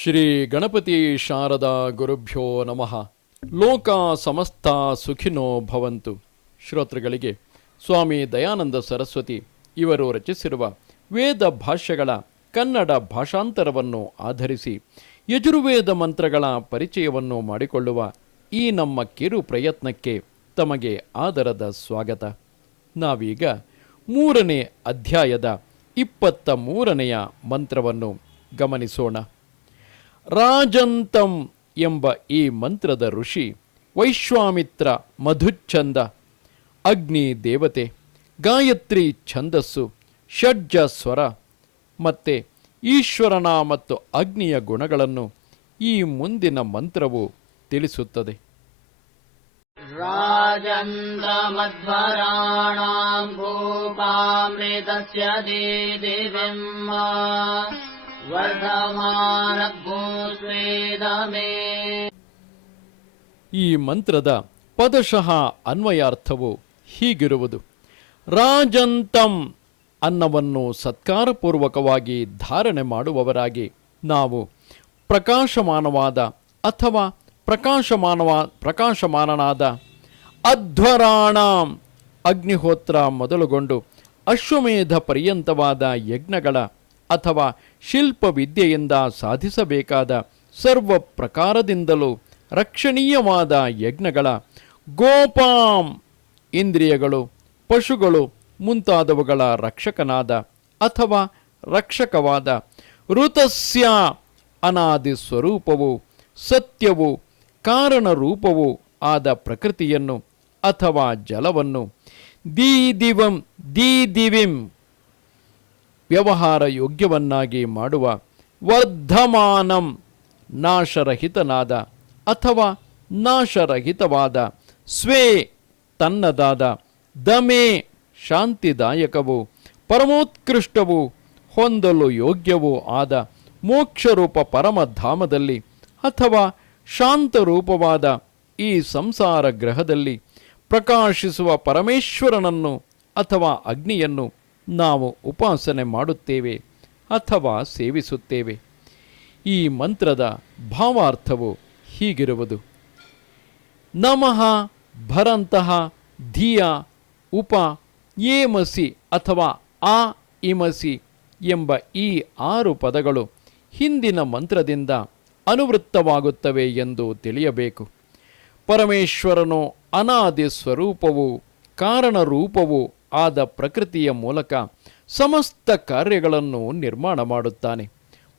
ಶ್ರೀ ಗಣಪತಿ ಶಾರದಾ ಗುರುಭ್ಯೋ ನಮಃ. ಲೋಕ ಸಮಸ್ತ ಸುಖಿನೋ ಭವಂತು. ಶ್ರೋತೃಗಳಿಗೆ ಸ್ವಾಮಿ ದಯಾನಂದ ಸರಸ್ವತಿ ಇವರು ರಚಿಸಿರುವ ವೇದ ಭಾಷ್ಯಗಳ ಕನ್ನಡ ಭಾಷಾಂತರವನ್ನು ಆಧರಿಸಿ ಯಜುರ್ವೇದ ಮಂತ್ರಗಳ ಪರಿಚಯವನ್ನು ಮಾಡಿಕೊಳ್ಳುವ ಈ ನಮ್ಮ ಕಿರು ಪ್ರಯತ್ನಕ್ಕೆ ತಮಗೆ ಆದರದ ಸ್ವಾಗತ. ನಾವೀಗ 3ನೇ ಅಧ್ಯಾಯದ 23ನೆಯ ಮಂತ್ರವನ್ನು ಗಮನಿಸೋಣ. ರಾಜಂತಂ ಎಂಬ ಈ ಮಂತ್ರದ ಋಷಿ ವೈಶ್ವಾಮಿತ್ರ ಮಧುಚ್ಛಂದ, ಅಗ್ನಿ ದೇವತೆ, ಗಾಯತ್ರಿ ಛಂದಸ್ಸು, ಷಡ್ಜ ಸ್ವರ ಮತ್ತು ಈಶ್ವರನ ಮತ್ತು ಅಗ್ನಿಯ ಗುಣಗಳನ್ನು ಈ ಮುಂದಿನ ಮಂತ್ರವು ತಿಳಿಸುತ್ತದೆ. ರಾಜಂದ್ರಮಧ್ವರಾಣಾಂ ಭೂಪಾಮೃತಸ್ಯ ದೇದಿವಿಮ್ಮ ವರ್ಧಮಾನಭೂಸ್ವೇದಮೇ. ಈ ಮಂತ್ರದ ಪದಶಃ ಅನ್ವಯಾರ್ಥವು ಹೀಗಿರುವುದು: ರಾಜಂತಂ ಅನ್ನವನ್ನು ಸತ್ಕಾರಪೂರ್ವಕವಾಗಿ ಧಾರಣೆ ಮಾಡುವವರಾಗಿ ನಾವು ಪ್ರಕಾಶಮಾನವಾದ ಅಥವಾ ಪ್ರಕಾಶಮಾನನಾದ ಅಧ್ವರಾಣಾಂ ಅಗ್ನಿಹೋತ್ರ ಮೊದಲುಗೊಂಡು ಅಶ್ವಮೇಧ ಪರ್ಯಂತವಾದ ಯಜ್ಞಗಳ ಅಥವಾ ಶಿಲ್ಪವಿದ್ಯೆಯಿಂದ ಸಾಧಿಸಬೇಕಾದ ಸರ್ವ ಪ್ರಕಾರದಿಂದಲೂ ರಕ್ಷಣೀಯವಾದ ಯಜ್ಞಗಳ, ಗೋಪಾಂ ಇಂದ್ರಿಯಗಳು, ಪಶುಗಳು ಮುಂತಾದವುಗಳ ರಕ್ಷಕನಾದ ಅಥವಾ ರಕ್ಷಕವಾದ, ಋತಸ್ಯ ಅನಾದಿ ಸ್ವರೂಪವು, ಸತ್ಯವು, ಕಾರಣರೂಪವೂ ಆದ ಪ್ರಕೃತಿಯನ್ನು ಅಥವಾ ಜಲವನ್ನು, ದೀದಿವಿಂ ವ್ಯವಹಾರ ಯೋಗ್ಯವನ್ನಾಗಿ ಮಾಡುವ, ವರ್ಧಮಾನಂ ನಾಶರಹಿತನಾದ ಅಥವಾ ನಾಶರಹಿತವಾದ, ಸ್ವೇ ತನ್ನದಾದ, ದಮೇ ಶಾಂತಿದಾಯಕವು, ಪರಮೋತ್ಕೃಷ್ಟವೂ ಹೊಂದಲು ಯೋಗ್ಯವೂ ಆದ ಮೋಕ್ಷರೂಪ ಪರಮಧಾಮದಲ್ಲಿ ಅಥವಾ ಶಾಂತರೂಪವಾದ ಈ ಸಂಸಾರ ಗ್ರಹದಲ್ಲಿ ಪ್ರಕಾಶಿಸುವ ಪರಮೇಶ್ವರನನ್ನು ಅಥವಾ ಅಗ್ನಿಯನ್ನು ನಾವು ಉಪಾಸನೆ ಮಾಡುತ್ತೇವೆ ಅಥವಾ ಸೇವಿಸುತ್ತೇವೆ. ಈ ಮಂತ್ರದ ಭಾವಾರ್ಥವು ಹೀಗಿರುವುದು: ನಮಃ ಭರಂತಹ ಧಿಯ ಉಪ ಏಮಸಿ ಅಥವಾ ಆ ಇಮಸಿ ಎಂಬ ಈ 6 ಪದಗಳು ಹಿಂದಿನ ಮಂತ್ರದಿಂದ ಅನುವೃತ್ತವಾಗುತ್ತವೆ ಎಂದು ತಿಳಿಯಬೇಕು. ಪರಮೇಶ್ವರನು ಅನಾದಿ ಸ್ವರೂಪವೂ ಕಾರಣರೂಪವೂ ಆದ ಪ್ರಕೃತಿಯ ಮೂಲಕ ಸಮಸ್ತ ಕಾರ್ಯಗಳನ್ನು ನಿರ್ಮಾಣ ಮಾಡುತ್ತಾನೆ.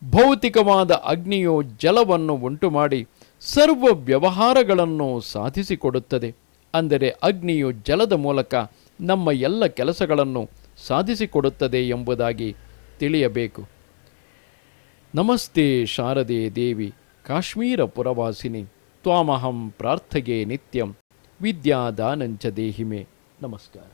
ಭೌತಿಕವಾದ ಅಗ್ನಿಯು ಜಲವನ್ನು ಉಂಟುಮಾಡಿ ಸರ್ವ ವ್ಯವಹಾರಗಳನ್ನು ಸಾಧಿಸಿಕೊಡುತ್ತದೆ. ಅಂದರೆ ಅಗ್ನಿಯು ಜಲದ ಮೂಲಕ ನಮ್ಮ ಎಲ್ಲ ಕೆಲಸಗಳನ್ನು ಸಾಧಿಸಿಕೊಡುತ್ತದೆ ಎಂಬುದಾಗಿ ತಿಳಿಯಬೇಕು. ನಮಸ್ತೆ ಶಾರದೆ ದೇವಿ ಕಾಶ್ಮೀರ ಪುರವಾಸಿನಿ ತ್ವಾಮಹಂ ಪ್ರಾರ್ಥಗೆ ನಿತ್ಯಂ ವಿದ್ಯಾದಾನಂಚ ದೇಹಿಮೆ. ನಮಸ್ಕಾರ.